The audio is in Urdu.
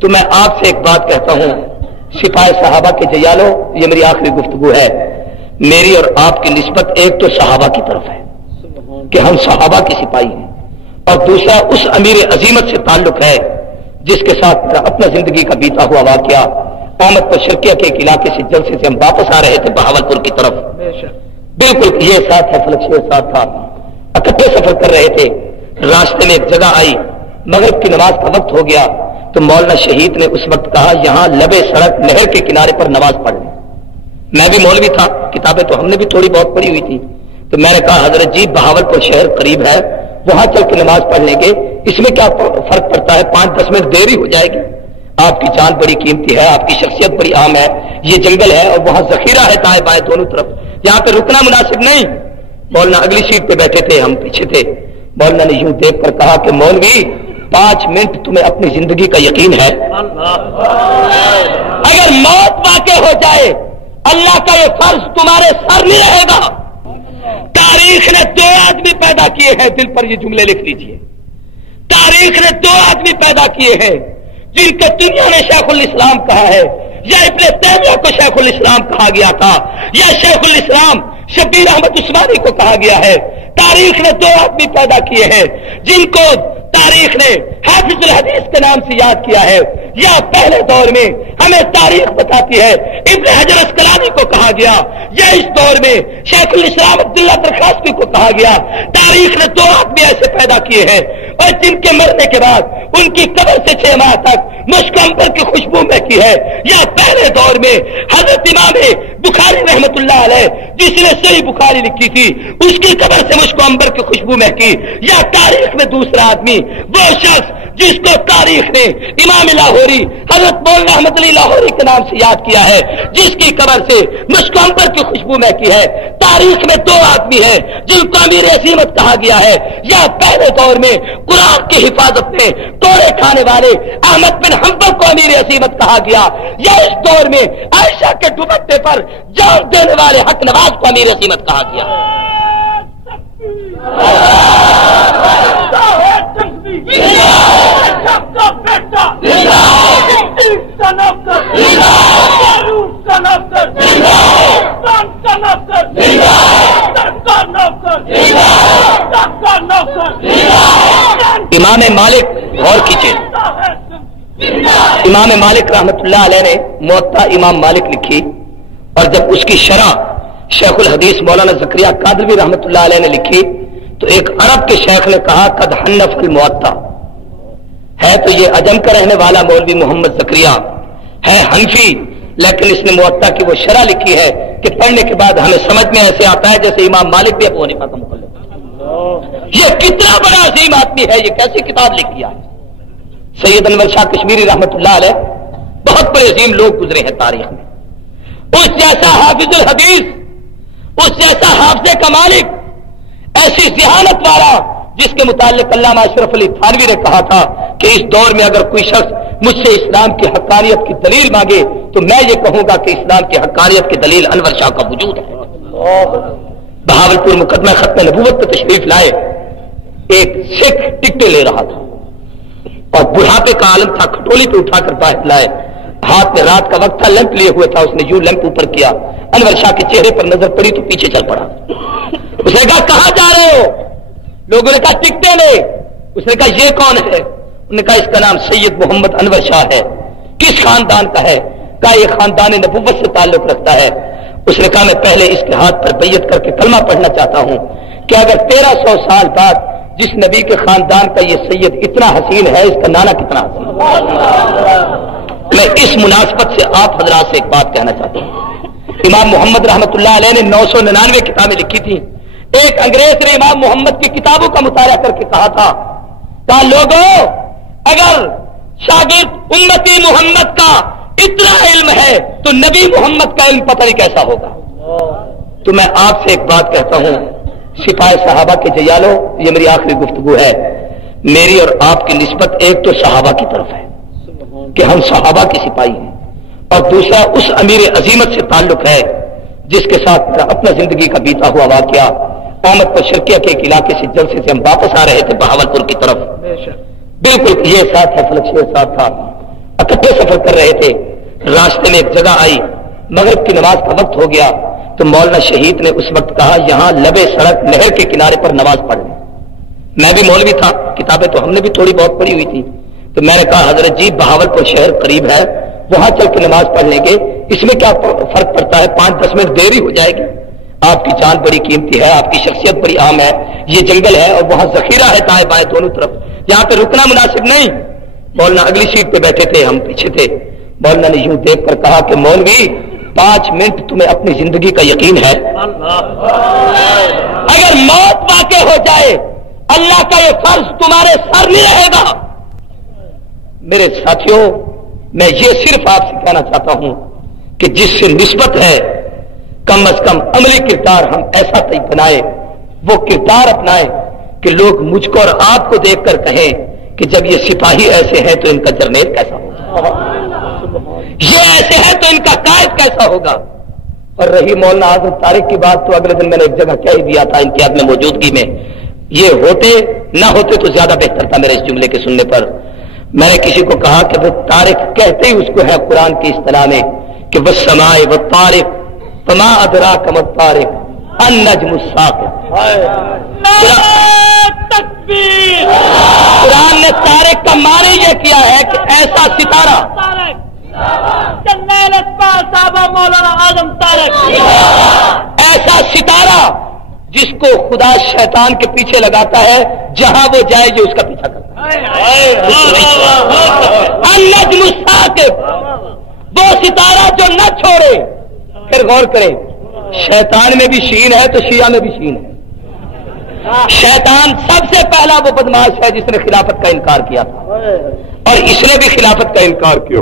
تو میں آپ سے ایک بات کہتا ہوں، سپاہ صحابہ کے جیالو، یہ میری آخری گفتگو ہے، میری اور آپ کی نسبت ایک تو صحابہ کی طرف ہے کہ ہم صحابہ کے سپاہی ہیں، اور دوسرا اس امیر عظیمت سے تعلق ہے جس کے ساتھ میرا اپنا زندگی کا بیتا ہوا واقعہ احمد پر شرکیہ کے ایک علاقے سے جلسے سے ہم واپس آ رہے تھے بہاولپور کی طرف، بالکل یہ ساتھ ہے، فلک شیر ساتھ تھا، اکٹھے سفر کر رہے تھے، راستے میں ایک جگہ آئی، مغرب کی نماز کا وقت ہو گیا تو مولانا شہید نے اس وقت کہا یہاں لبے سڑک نہر کے کنارے پر نماز پڑھ لیں۔ میں بھی مولوی تھا، کتابیں تو ہم نے بھی تھوڑی بہت پڑھی ہوئی تھی، تو میں نے کہا حضرت جی بہاولپور شہر قریب ہے، وہاں چل کے نماز پڑھ لیں گے، اس میں کیا فرق پڑتا ہے، 5-10 منٹ دیری ہو جائے گی، آپ کی جان بڑی قیمتی ہے، آپ کی شخصیت بڑی عام ہے، یہ جنگل ہے اور وہاں ذخیرہ ہے دائیں بائیں دونوں طرف، یہاں پہ رکنا مناسب نہیں۔ مولانا اگلی سیٹ پہ بیٹھے تھے، ہم پیچھے تھے، مولانا نے یوں دیکھ کر کہا کہ مولوی 5 منٹ تمہیں اپنی زندگی کا یقین ہے؟ اگر موت واقع ہو جائے اللہ کا یہ فرض تمہارے سر نہیں رہے گا۔ تاریخ نے 2 آدمی پیدا کیے ہیں، دل پر یہ جملے لکھ لیجئے، تاریخ نے 2 آدمی پیدا کیے ہیں جن کو دنیا نے شیخ الاسلام کہا ہے، یا ابن تیمیہ کو شیخ الاسلام کہا گیا تھا، یا شیخ الاسلام شبیر احمد عثمانی کو کہا گیا ہے۔ تاریخ نے 2 آدمی پیدا کیے ہیں جن کو تاریخ نے حافظ الحدیث کے نام سے یاد کیا ہے، یا پہلے دور میں ہمیں تاریخ بتاتی ہے ابن حجر اسقلانی کو کہا گیا، یا اس دور میں شیخ الاسلام عبداللہ درخواستوی کو کہا گیا۔ تاریخ نے 2 آدمی ایسے پیدا کیے ہیں اور جن کے مرنے کے بعد ان کی قبر سے 6 ماہ تک مشک عنبر کی خوشبو مہکی ہے، یا پہلے دور میں حضرت امام بخاری رحمت اللہ علیہ جس نے صحیح بخاری لکھی تھی اس کی قبر سے مشک عنبر کی خوشبو مہکی، یا تاریخ میں دوسرا آدمی وہ شخص جس کو تاریخ نے امام لاہوری حضرت مولانا احمد علی لاہوری کے نام سے یاد کیا ہے، جس کی قبر سے مشک عنبر کی خوشبو مہکی ہے۔ تاریخ میں 2 آدمی ہیں جن کو امیر عظیمت کہا گیا ہے، یا پہلے دور میں قرآن کی حفاظت میں توڑے کھانے والے احمد بن حنبل کو امیر عظیمت کہا گیا، یا اس دور میں عائشہ کے دوپٹے پر جان دینے والے حق نواز کو امیر عظیمت کہا گیا۔ امام مالک غور کیجیے، امام مالک رحمت اللہ علیہ نے موطا امام مالک لکھی، اور جب اس کی شرح شیخ الحدیث مولانا زکریا قادری رحمت اللہ علیہ نے لکھی تو ایک عرب کے شیخ نے کہا قد حنف الموطا، ہے تو یہ عجم کا رہنے والا مولوی محمد زکریا ہے حنفی، لیکن اس نے موطا کی وہ شرح لکھی ہے کہ پڑھنے کے بعد ہمیں سمجھ میں ایسے آتا ہے جیسے امام مالک بھی ابو حنیفہ کا مقلد۔ یہ کتنا بڑا عظیم آدمی ہے، یہ کیسی کتاب لکھی ہے۔ سید انور شاہ کشمیری رحمت اللہ علیہ بہت بڑے عظیم لوگ گزرے ہیں تاریخ میں، اس جیسا حافظ الحدیث، اس جیسا حافظ کا مالک، ایسی ذہانت والا جس کے متعلق علامہ اشرف علی تھانوی نے کہا تھا کہ اس دور میں اگر کوئی شخص مجھ سے اسلام کی حقانیت کی دلیل مانگے تو میں یہ کہوں گا کہ اسلام کی حقانیت کی دلیل انور شاہ کا وجود ہے۔ بہاولپور مقدمہ ختم نبوت پہ تشریف لائے، ایک سکھ ٹکٹیں لے رہا تھا اور بڑھاپے کا عالم تھا، کھٹولی پہ اٹھا کر باہر لائے، ہاتھ میں رات کا وقت تھا، لیمپ لیے ہوئے تھا، اس نے یوں لیمپ اوپر کیا، انور شاہ کے چہرے پر نظر پڑی تو پیچھے چل پڑا۔ اس نے کہا کہاں جا رہے ہو؟ لوگوں نے کہا ٹکٹیں لے۔ اس نے کہا یہ کون ہے؟ انہوں نے کہا اس کا نام سید محمد انور شاہ ہے۔ کس خاندان کا ہے؟ کہا یہ خاندان نبوت سے تعلق رکھتا ہے۔ اس نے کہا میں پہلے اس کے ہاتھ پر بیعت کر کے کلمہ پڑھنا چاہتا ہوں کہ اگر 1300 سال بعد جس نبی کے خاندان کا یہ سید اتنا حسین ہے، اس کا نانا کتنا حسین ہے۔ میں اس مناسبت سے آپ حضرات سے ایک بات کہنا چاہتا ہوں، امام محمد رحمت اللہ علیہ نے 999 کتابیں لکھی تھیں۔ ایک انگریز نے امام محمد کی کتابوں کا مطالعہ کر کے کہا تھا لوگوں اگر شاگرد امتی محمد کا اتنا علم ہے تو نبی محمد کا علم پتہ نہیں کیسا ہوگا۔ تو میں آپ سے ایک بات کہتا ہوں، سپاہ صحابہ کے جیالو، یہ میری آخری گفتگو ہے، میری اور آپ کی نسبت ایک تو صحابہ کی طرف ہے کہ ہم صحابہ کے سپاہی ہیں، اور دوسرا اس امیر عظیمت سے تعلق ہے جس کے ساتھ میرا اپنا زندگی کا بیتا ہوا واقعہ احمد پر شرکیہ کے ایک علاقے سے جلسے سے ہم واپس آ رہے تھے بہاولپور کی طرف، بالکل یہ ساتھ ہے، فلک شیر ساتھ تھا، اکٹھے سفر کر رہے تھے، راستے میں ایک جگہ آئی، مغرب کی نماز کا وقت ہو گیا تو مولانا شہید نے اس وقت کہا یہاں لبے سڑک نہر کے کنارے پر نماز پڑھ لیں۔ میں بھی مولوی تھا، کتابیں تو ہم نے بھی تھوڑی بہت پڑھی ہوئی تھی، تو میں نے کہا حضرت جی بہاولپور شہر قریب ہے، وہاں چل کے نماز پڑھ لیں گے، اس میں کیا فرق پڑتا ہے، 5-10 منٹ دیر ہی ہو جائے گی، آپ کی جان بڑی قیمتی ہے، آپ کی شخصیت بڑی عام ہے، یہ جنگل ہے اور وہاں ذخیرہ ہے دائیں بائیں دونوں طرف، یہاں پہ رکنا مناسب نہیں۔ مولانا اگلی سیٹ پہ بیٹھے تھے، ہم پیچھے تھے، مولانا نے یوں دیکھ کر کہا کہ مولوی 5 منٹ تمہیں اپنی زندگی کا یقین ہے؟ اگر موت واقع ہو جائے اللہ کا یہ فرض تمہارے سر نہیں رہے گا۔ میرے ساتھیوں، میں یہ صرف آپ سے کہنا چاہتا ہوں کہ جس سے نسبت ہے کم از کم عملی کردار ہم ایسا طریقہ بنائے، وہ کردار اپنائے کہ لوگ مجھ کو اور آپ کو دیکھ کر کہیں کہ جب یہ سپاہی ایسے ہیں تو ان کا جرنیل کیسا ہوگا، یہ ایسے ہیں تو ان کا قائد کیسا ہوگا۔ اور رہی مولانا اعظم طارق کی بات تو اگلے دن میں نے ایک جگہ کہہ دیا تھا ان کی عدم موجودگی میں، یہ ہوتے نہ ہوتے تو زیادہ بہتر تھا میرے اس جملے کے سننے پر۔ میں نے کسی کو کہا کہ وہ طارق کہتے ہی اس کو ہے قرآن کی اصطلاح میں کہ والسماء والطارق وما ادراک ما الطارق النجم الثاقب۔ قرآن نے طارق کا معنی یہ کیا ہے کہ ایسا ستارہ، مولانا اعظم طارق، ایسا ستارہ جس کو خدا شیطان کے پیچھے لگاتا ہے، جہاں وہ جائے یہ اس کا پیچھا کرتا ہے۔ النجم الثاقب، وہ ستارہ جو نہ چھوڑے۔ پھر غور کریں، شیطان میں بھی شین ہے تو شیعہ میں بھی شین ہے۔ شیطان سب سے پہلا وہ بدماش ہے جس نے خلافت کا انکار کیا تھا، اور اس نے بھی خلافت کا انکار کیا۔